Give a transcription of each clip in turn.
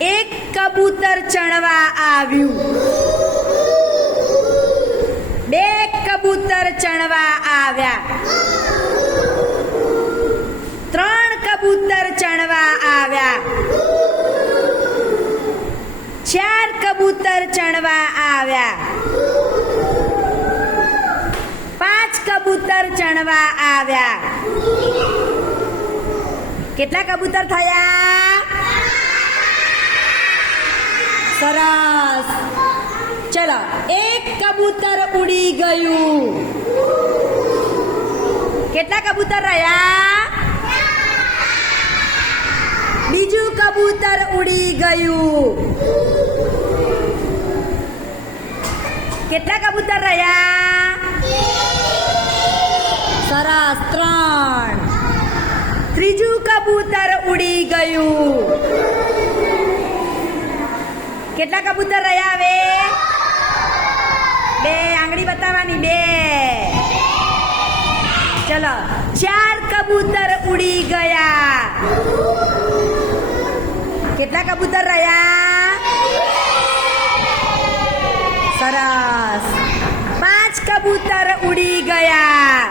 એક કબૂતર ચણવા આવ્યું. બે કબૂતર ચણવા આવ્યા. ત્રણ કબૂતર ચણવા આવ્યા. ચાર કબૂતર ચણવા આવ્યા. પાંચ કબૂતર ચણવા આવ્યા. કેટલા કબૂતર થયા? સરસ. ચલો, એક કબૂતર ઉડી ગયું. કેટલા કબૂતર રહ્યા? બીજું કબૂતર ઉડી ગયું. કેટલા કબૂતર રહ્યા? સરસ, ત્રણ. ત્રીજું કબૂતર ઉડી ગયું. કેટલા કબૂતર રહ્યા હવે? બે. આંગળી બતાવવાની. બે. ચલો, ચાર કબૂતર ઉડી ગયા. કેટલા કબૂતર રહ્યા? સરસ. પાંચ કબૂતર ઉડી ગયા.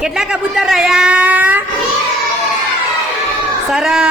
કેટલા કબૂતર રહ્યા? સરસ.